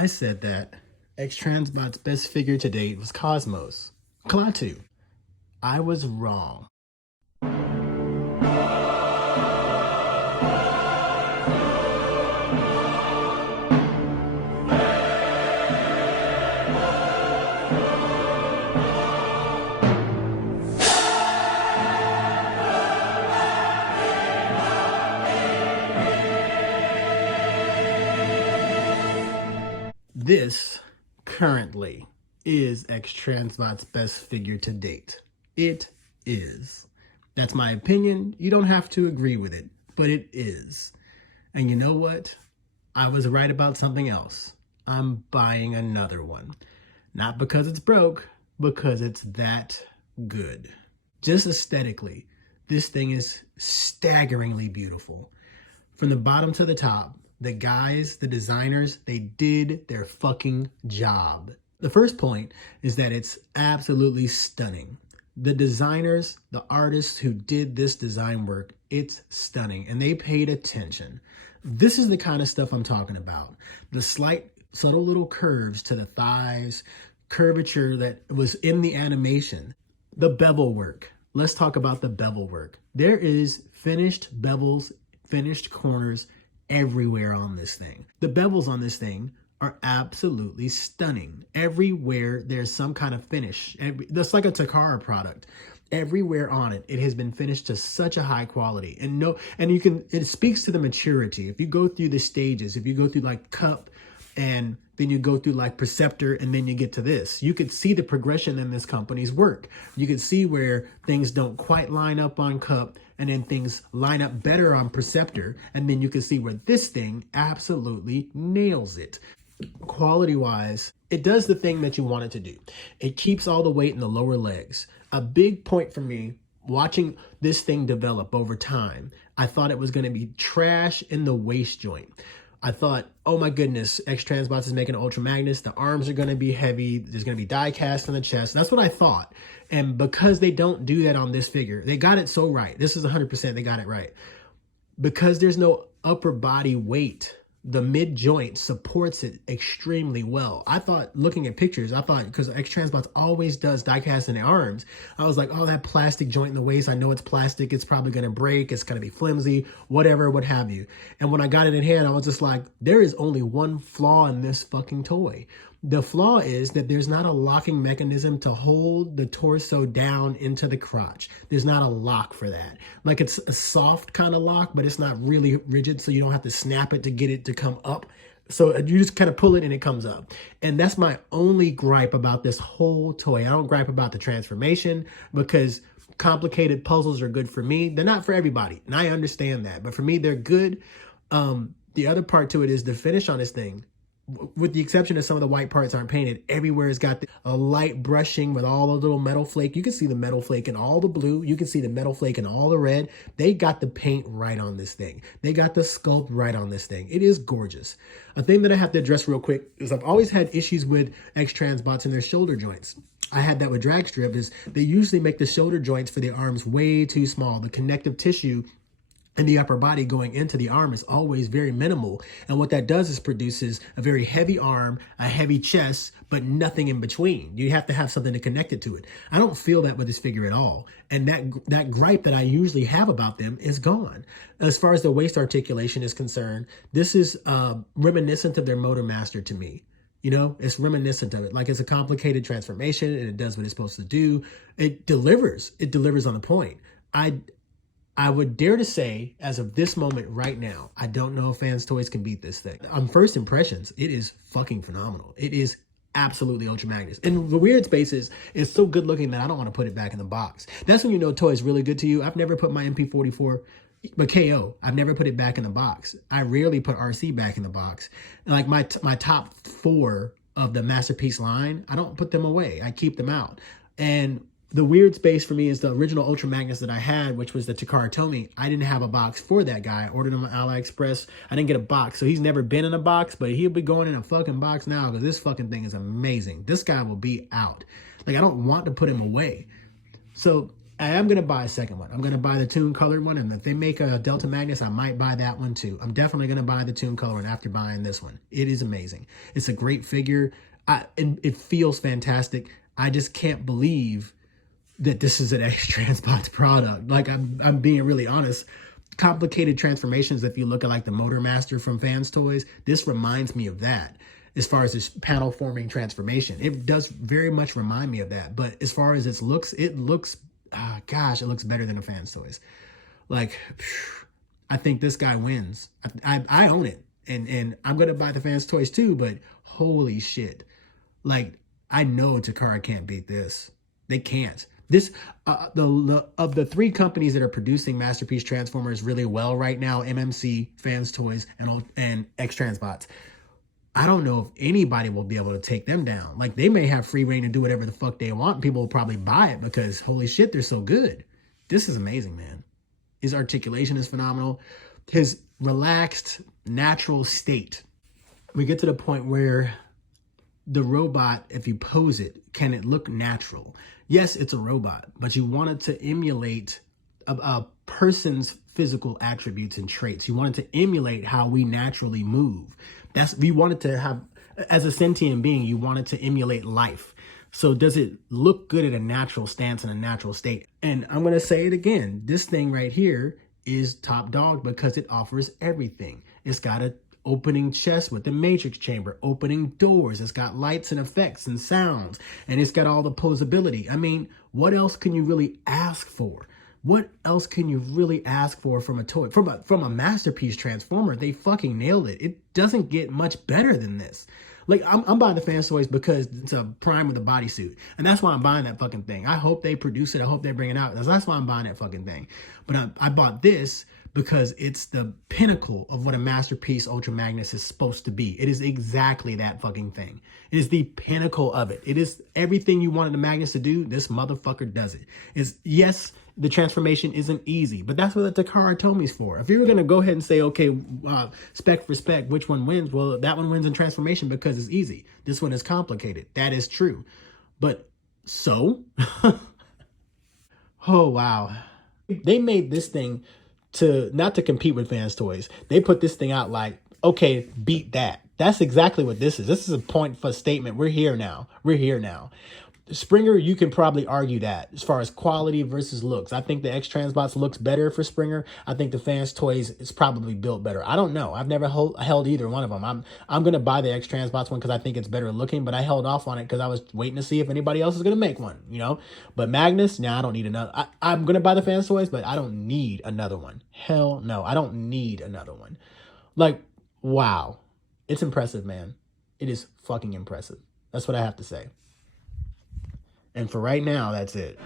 I said that Xtransbots' best figure to date was Cosmos. Klaatu. I was wrong. This currently is Xtransbots' best figure to date. It is. That's my opinion. You don't have to agree with it, but it is. And you know what? I was right about something else. I'm buying another one. Not because it's broke, because it's that good. Just aesthetically, this thing is staggeringly beautiful. From the bottom to the top, the guys, the designers, they did their fucking job. The first point is that it's absolutely stunning. The designers, the artists who did this design work, it's stunning, and they paid attention. This is the kind of stuff I'm talking about. The slight, subtle little curves to the thighs, curvature that was in the animation. The bevel work. Let's talk about the bevel work. There is finished bevels, finished corners everywhere on this thing. The bevels on this thing are absolutely stunning. Everywhere there's some kind of finish. That's like a Takara product. Everywhere on it, it has been finished to such a high quality. And it speaks to the maturity. If you go through the stages, if you go through like Cup, and then you go through like Preceptor, and then you get to this, you could see the progression in this company's work. You could see where things don't quite line up on Cup, and then things line up better on Preceptor, and then you can see where this thing absolutely nails it. Quality-wise, it does the thing that you want it to do. It keeps all the weight in the lower legs. A big point for me, watching this thing develop over time, I thought it was going to be trash in the waist joint. I thought, oh my goodness, Xtransbots is making Ultra Magnus. The arms are going to be heavy. There's going to be die cast on the chest. That's what I thought. And because they don't do that on this figure, they got it so right. This is 100%, they got it right. Because there's no upper body weight, the mid joint supports it extremely well. I thought, looking at pictures, I thought, because Xtransbots always does die cast in the arms, I was like, oh, that plastic joint in the waist, I know it's plastic, it's probably going to break, it's going to be flimsy, whatever, what have you. And when I got it in hand, I was just like, there is only one flaw in this fucking toy. The flaw is that there's not a locking mechanism to hold the torso down into the crotch. There's not a lock for that. Like, it's a soft kind of lock, but it's not really rigid, so you don't have to snap it to get it to come up. So you just kind of pull it and it comes up. And that's my only gripe about this whole toy. I don't gripe about the transformation, because complicated puzzles are good for me. They're not for everybody, and I understand that. But for me, they're good. The other part to it is the finish on this thing. With the exception of some of the white parts aren't painted, everywhere has got a light brushing with all the little metal flake. You can see the metal flake in all the blue. You can see the metal flake in all the red. They got the paint right on this thing. They got the sculpt right on this thing. It is gorgeous. A thing that I have to address real quick is I've always had issues with Xtransbots in their shoulder joints. I had that with Dragstrip, is they usually make the shoulder joints for the arms way too small. The connective tissue and the upper body going into the arm is always very minimal. And what that does is produces a very heavy arm, a heavy chest, but nothing in between. You have to have something to connect it to it. I don't feel that with this figure at all. And that gripe that I usually have about them is gone. As far as the waist articulation is concerned, this is reminiscent of their Motor Master to me. You know, it's reminiscent of it. Like, it's a complicated transformation and it does what it's supposed to do. It delivers. It delivers on the point. I would dare to say, as of this moment right now, I don't know if Fans Toys can beat this thing. On first impressions, it is fucking phenomenal. It is absolutely Ultra Magnus. And the weird space is, it's so good looking that I don't want to put it back in the box. That's when you know toy is really good to you. I've never put my MP44, but KO, I've never put it back in the box. I rarely put RC back in the box. And like my top 4 of the Masterpiece line, I don't put them away. I keep them out. And the weird space for me is the original Ultra Magnus that I had, which was the Takara Tomy. I didn't have a box for that guy. I ordered him on AliExpress. I didn't get a box, so he's never been in a box, but he'll be going in a fucking box now, because this fucking thing is amazing. This guy will be out. Like, I don't want to put him away. So I am going to buy a second one. I'm going to buy the Tune colored one. And if they make a Delta Magnus, I might buy that one too. I'm definitely going to buy the Tune color one after buying this one. It is amazing. It's a great figure. It feels fantastic. I just can't believe that this is an Xtransbots product. Like, I'm being really honest. Complicated transformations, if you look at like the Motor Master from Fans Toys, this reminds me of that. As far as this panel forming transformation, it does very much remind me of that. But as far as it looks gosh, it looks better than a Fans Toys. Like, I think this guy wins. I own it, and I'm gonna buy the Fans Toys too. But holy shit, like, I know Takara can't beat this. They can't. This of the three companies that are producing Masterpiece Transformers really well right now, MMC, Fans Toys, and Xtransbots, I don't know if anybody will be able to take them down. Like, they may have free reign to do whatever the fuck they want, and people will probably buy it because holy shit, they're so good. This is amazing, man. His articulation is phenomenal. His relaxed, natural state. We get to the point where the robot, if you pose it, can it look natural? Yes, it's a robot, but you want it to emulate a person's physical attributes and traits. You want it to emulate how we naturally move. You want it to have, as a sentient being, you want it to emulate life. So does it look good at a natural stance and a natural state? And I'm going to say it again. This thing right here is top dog because it offers everything. It's got a opening chest with the matrix chamber, opening doors. It's got lights and effects and sounds, and it's got all the posability. I mean, what else can you really ask for? What else can you really ask for from a toy? From a Masterpiece Transformer, they fucking nailed it. It doesn't get much better than this. Like, I'm buying the Fans Toys because it's a Prime with a bodysuit. And that's why I'm buying that fucking thing. I hope they produce it. I hope they bring it out. That's why I'm buying that fucking thing. But I bought this because it's the pinnacle of what a Masterpiece Ultra Magnus is supposed to be. It is exactly that fucking thing. It is the pinnacle of it. It is everything you wanted the Magnus to do. This motherfucker does it. Yes, the transformation isn't easy, but that's what the Takara Tomi's for. If you were going to go ahead and say, okay, spec for spec, which one wins? Well, that one wins in transformation because it's easy. This one is complicated. That is true. But so, oh, wow. They made this thing not to compete with Fans Toys. They put this thing out like, okay, beat that. That's exactly what this is. This is a point for statement. We're here now. We're here now. Springer, you can probably argue that as far as quality versus looks. I think the Xtransbots looks better for Springer. I think the Fans Toys is probably built better. I don't know. I've never held either one of them. I'm going to buy the Xtransbots one because I think it's better looking, but I held off on it because I was waiting to see if anybody else is going to make one, you know? But Magnus, nah, I don't need another. I'm going to buy the Fans Toys, but I don't need another one. Hell no, I don't need another one. Like, wow. It's impressive, man. It is fucking impressive. That's what I have to say. And for right now, that's it.